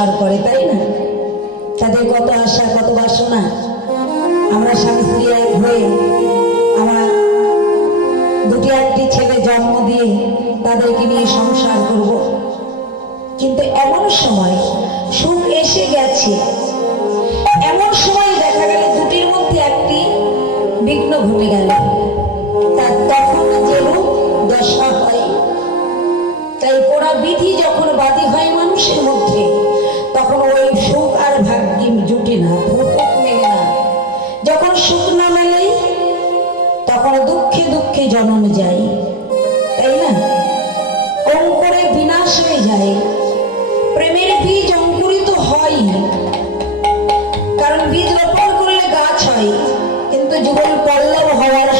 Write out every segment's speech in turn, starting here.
সংসার করে, তাই না? তাদের কত আশা, কত বাসনা। আমরা স্বামী স্ত্রী হয়ে আমরা দুটি একটি ছেলে জন্ম দিয়ে তাদেরকে নিয়ে সংসার করব। কিন্তু এমন সময় সুখ এসে গেছে। এমন সময় দেখা গেল দুটির মধ্যে একটি বিঘ্ন ঘটে গেল। তার তখন যে রূপ দশা হয়, তাই পোড়া বিধি যখন বাদী হয় মানুষের মধ্যে কখনো ওই সুখ আর ভাগ্যিম জুটে না প্রকোপ মেলে না। যখন সুখ না মেলে, তখন দুঃখে দুঃখে জন্ম যায়। তাই না? অঙ্কুরে বিনাশ হয়ে যায়। প্রেমের বীজ অঙ্কুরিত হয়। কারণ বীজ রোপণ করলে গাছ হয়, কিন্তু জীবন পল্লব হওয়ার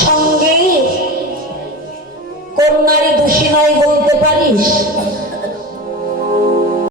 সঙ্গে কন্যারী দোষী নয় বলতে পারিস?